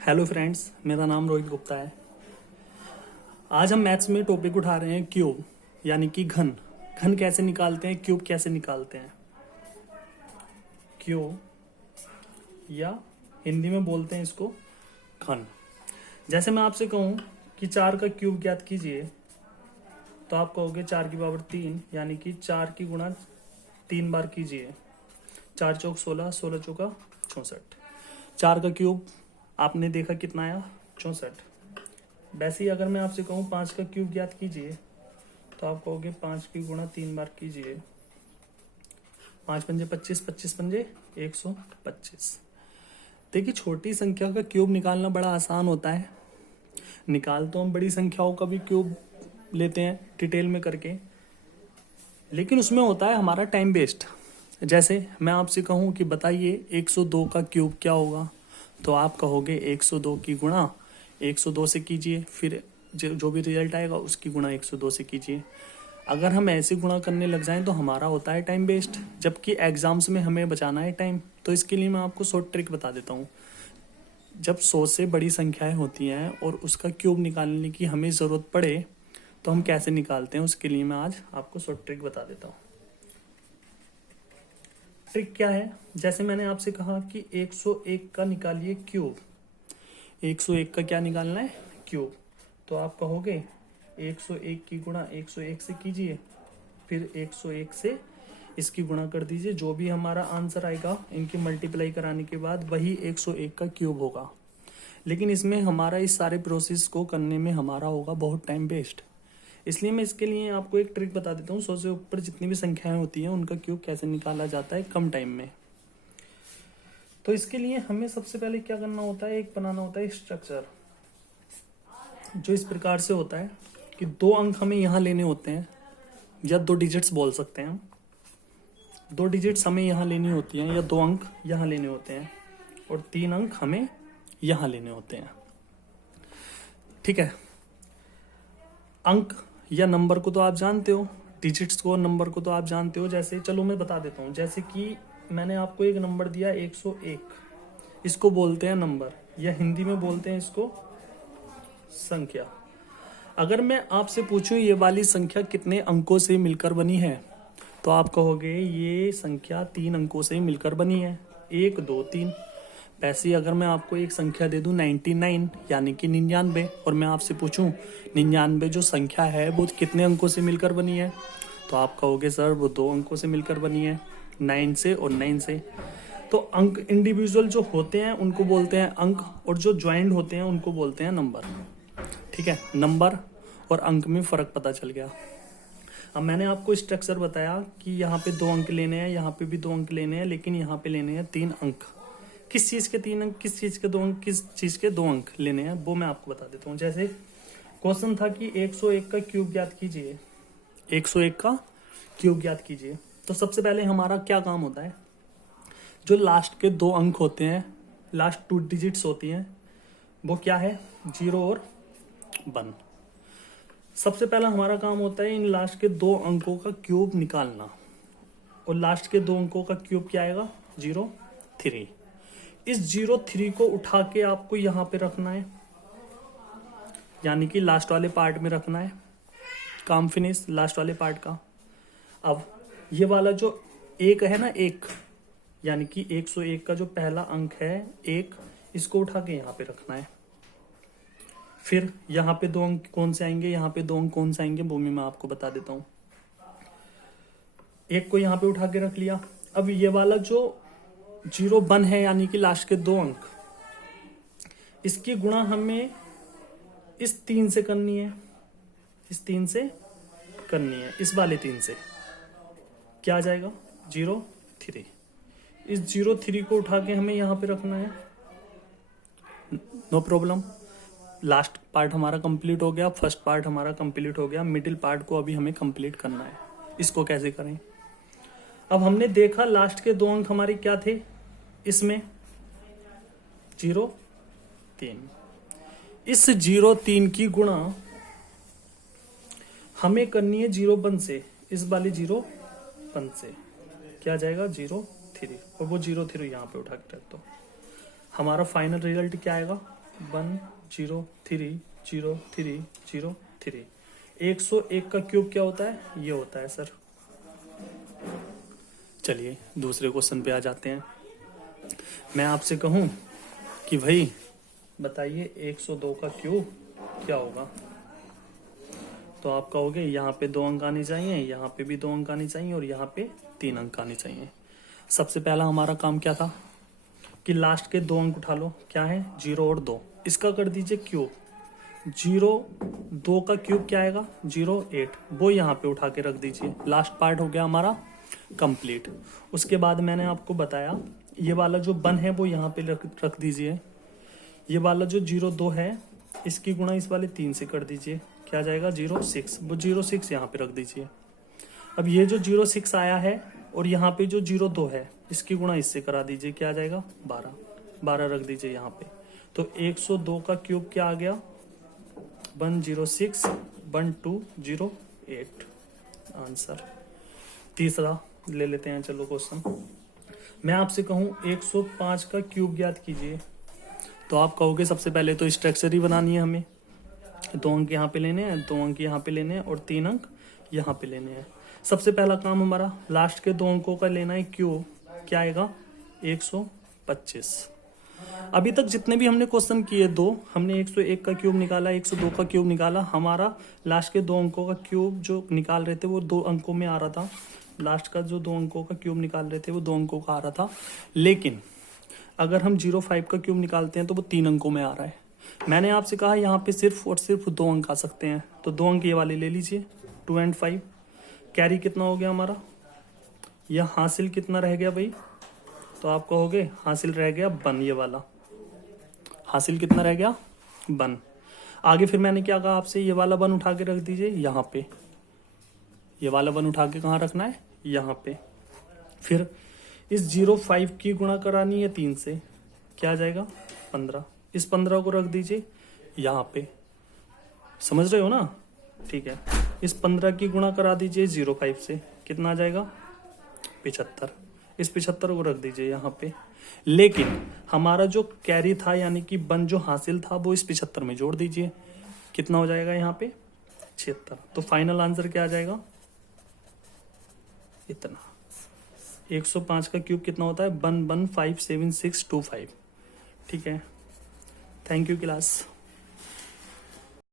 Hello friends, मेरा नाम रोहित गुप्ता है। आज हम मैथ्स में टॉपिक उठा रहे हैं क्यूब, यानी कि घन। घन कैसे निकालते हैं, क्यूब कैसे निकालते हैं। क्यूब या हिंदी में बोलते हैं इसको घन। जैसे मैं आपसे कहूँ कि 4 का क्यूब ज्ञात कीजिए, तो आप कहोगे 4 की पावर 3, यानी कि 4 की गुणा 3 बार कीजिए। 4 चौक 16, 16 चौका 64। 4 का क्यूब आपने देखा कितना आया, 64। वैसे ही अगर मैं आपसे कहूँ 5 का क्यूब ज्ञात कीजिए, तो आप कहोगे 5 की गुणा 3 बार कीजिए। 5 पंजे 25, 25 पंजे 125। देखिए, छोटी संख्या का क्यूब निकालना बड़ा आसान होता है। निकाल तो हम बड़ी संख्याओं का भी क्यूब लेते हैं डिटेल में करके, लेकिन उसमें होता है हमारा टाइम वेस्ट। जैसे मैं आपसे कहूँ कि बताइए 102 का क्यूब क्या होगा, तो आप कहोगे 102 की गुणा 102 से कीजिए, फिर जो भी रिजल्ट आएगा उसकी गुणा 102 से कीजिए। अगर हम ऐसे गुणा करने लग जाएं तो हमारा होता है टाइम वेस्ट, जबकि एग्जाम्स में हमें बचाना है टाइम। तो इसके लिए मैं आपको शॉर्ट ट्रिक बता देता हूँ। जब 100 से बड़ी संख्याएं होती हैं और उसका क्यूब निकालने की हमें ज़रूरत पड़े, तो हम कैसे निकालते हैं, उसके लिए मैं आज आपको शॉर्ट ट्रिक बता देता हूँ। ट्रिक क्या है, जैसे मैंने आपसे कहा कि 101 का निकालिए क्यूब। 101 का क्या निकालना है, क्यूब। तो आप कहोगे 101 की गुणा 101 से कीजिए, फिर 101 से इसकी गुणा कर दीजिए। जो भी हमारा आंसर आएगा इनकी मल्टीप्लाई कराने के बाद वही 101 का क्यूब होगा। लेकिन इसमें हमारा इस सारे प्रोसेस को करने में हमारा होगा बहुत टाइम वेस्ट। इसलिए मैं इसके लिए आपको एक ट्रिक बता देता हूँ। 100 से ऊपर जितनी भी संख्याएं होती हैं उनका क्यूब कैसे निकाला जाता है कम टाइम में। तो इसके लिए हमें सबसे पहले क्या करना होता है, एक बनाना होता है स्ट्रक्चर, जो इस प्रकार से होता है कि 2 अंक हमें यहाँ लेने होते हैं, या 2 डिजिट्स बोल सकते हैं। 2 डिजिट्स हमें यहाँ लेनी होती हैं, या 2 अंक यहाँ लेने होते हैं, और 3 अंक हमें यहाँ लेने होते हैं। ठीक है। अंक या नंबर को तो आप जानते हो, डिजिट्स को, नंबर को तो आप जानते हो। जैसे चलो मैं बता देता हूँ, जैसे कि मैंने आपको एक नंबर दिया 101, इसको बोलते हैं नंबर, या हिंदी में बोलते हैं इसको संख्या। अगर मैं आपसे पूछूं ये वाली संख्या कितने अंकों से मिलकर बनी है, तो आप कहोगे ये संख्या 3 अंकों से मिलकर बनी है, 1 2 3। वैसे ही अगर मैं आपको एक संख्या दे दूं 99, यानी कि 99, और मैं आपसे पूछूं 99 जो संख्या है वो कितने अंकों से मिलकर बनी है, तो आप कहोगे सर वो 2 अंकों से मिलकर बनी है, 9 से और 9 से। तो अंक इंडिविजुअल जो होते हैं उनको बोलते हैं अंक, और जो ज्वाइंट होते हैं उनको बोलते हैं नंबर। ठीक है, नंबर और अंक में फ़र्क पता चल गया। अब मैंने आपको स्ट्रक्चर बताया कि यहाँ पे 2 अंक लेने हैं, यहाँ पे भी 2 अंक लेने हैं, लेकिन यहाँ पे लेने हैं 3 अंक। किस चीज़ के 3 अंक, किस चीज़ के 2 अंक, किस चीज़ के 2 अंक लेने हैं, वो मैं आपको बता देता हूँ। जैसे क्वेश्चन था कि 101 का क्यूब ज्ञात कीजिए, 101 का क्यूब ज्ञात कीजिए। तो सबसे पहले हमारा क्या काम होता है, जो लास्ट के 2 अंक होते हैं, लास्ट 2 डिजिट्स होती हैं, वो क्या है, 0 और 1। सबसे पहला हमारा काम होता है इन लास्ट के 2 अंकों का क्यूब निकालना। और लास्ट के 2 अंकों का क्यूब क्या आएगा, 0 3। इस 0 3 को उठा के आपको यहाँ पे रखना है, यानी कि लास्ट वाले पार्ट में रखना है। काम फिनिश लास्ट वाले पार्ट का। अब ये वाला जो 1 है ना, 1, यानी कि 101 का जो पहला अंक है 1, इसको उठा के यहाँ पे रखना है। फिर यहाँ पे 2 अंक कौन से आएंगे, यहाँ पे 2 अंक कौन से आएंगे, वो मैं आपको बता देता हूँ। 1 को यहाँ पे उठा के रख लिया। अब ये वाला जो 0 1 है, यानी कि लास्ट के 2 अंक, इसकी गुणा हमें इस 3 से करनी है, इस 3 से करनी है, इस वाले 3 से। क्या आ जाएगा, 0 3। इस 0 3 को उठा के हमें यहाँ पे रखना है, नो प्रॉब्लम। लास्ट पार्ट हमारा कंप्लीट हो गया, फर्स्ट पार्ट हमारा कंप्लीट हो गया, मिडिल पार्ट को अभी हमें कंप्लीट करना है। इसको कैसे करें, अब हमने देखा लास्ट के 2 अंक हमारे क्या थे, इसमें 0 3। इस 0 3 की गुणा हमें करनी है 0 1 से, इस वाले 0 1 से। क्या जाएगा, 0 3, और वो 0 3 यहाँ पे उठा के रख दो। हमारा फाइनल रिजल्ट क्या आएगा, 1 0 3 0 3 0 3। 101 का क्यूब क्या होता है? ये होता है सर। चलिए दूसरे क्वेश्चन पे आ जाते हैं। मैं आपसे कहूं कि भाई बताइए 102 का क्यूब क्या होगा, तो आप कहोगे यहाँ पे 2 अंक आने चाहिए, यहाँ पे भी 2 अंक आने चाहिए और यहाँ पे 3 अंक आने चाहिए। सबसे पहला हमारा काम क्या था कि लास्ट के 2 अंक उठा लो, क्या है 0 और 2, इसका कर दीजिए क्यूब। 0 2 का क्यूब क्या आएगा 0 8, वो यहाँ पे उठा के रख दीजिए। लास्ट पार्ट हो गया हमारा कंप्लीट। उसके बाद मैंने आपको बताया ये वाला जो 1 है वो यहाँ पे रख दीजिए। ये वाला जो 0 2 है इसकी गुणा इस वाले 3 से कर दीजिए, क्या जाएगा 0 6, वो 0 6 यहाँ पे रख दीजिए। अब ये जो 0 6 आया है और यहाँ पे जो 0 2 है इसकी गुणा इससे करा दीजिए, क्या आ जाएगा 12, 12 रख दीजिए यहाँ पे। तो 102 का क्यूब क्या आ गया 106 1208 आंसर। तीसरा ले लेते हैं, चलो क्वेश्चन। मैं आपसे कहूं 105 का क्यूब ज्ञात कीजिए, तो आप कहोगे सबसे पहले तो स्ट्रक्चर ही बनानी है हमें। 2 अंक यहाँ पे लेने हैं, 2 अंक यहाँ पे लेने हैं और 3 अंक यहाँ पे लेने हैं। सबसे पहला काम हमारा लास्ट के 2 अंकों का लेना है क्यूब, क्या आएगा 125। अभी तक जितने भी हमने क्वेश्चन किए दो, हमने 101 का क्यूब निकाला, 102 का क्यूब निकाला। हमारा लास्ट के 2 अंकों का क्यूब जो निकाल रहे थे वो 2 अंकों में आ रहा था। लास्ट का जो 2 अंकों का क्यूब निकाल रहे थे वो 2 अंकों का आ रहा था। लेकिन अगर हम 05 का क्यूब निकालते हैं तो वो 3 अंकों में आ रहा है। मैंने आपसे कहा यहाँ पे सिर्फ और सिर्फ 2 अंक आ सकते हैं, तो 2 अंक ये वाले ले लीजिए 2 and 5। कैरी कितना हो गया हमारा, यह हासिल कितना रह गया भाई, तो आप कहोगे हासिल रह गया 1, ये वाला हासिल कितना रह गया 1। आगे फिर मैंने क्या कहा आपसे, ये वाला 1 उठा के रख दीजिए यहाँ पे, ये वाला 1 उठा के कहाँ रखना है यहाँ पे। फिर इस 05 की गुणा करानी है 3 से, क्या आ जाएगा 15। इस 15 को रख दीजिए यहाँ पे, समझ रहे हो ना, ठीक है। इस 15 की गुणा करा दीजिए 05 से, कितना आ जाएगा 75। इस 75 को रख दीजिए यहाँ पे। लेकिन हमारा जो कैरी था यानी कि 1 जो हासिल था वो इस 75 में जोड़ दीजिए, कितना हो जाएगा यहाँ पे 76। तो फाइनल आंसर क्या आ जाएगा इतना। 105 का क्यूब कितना होता है 1157625। ठीक है, थैंक यू क्लास।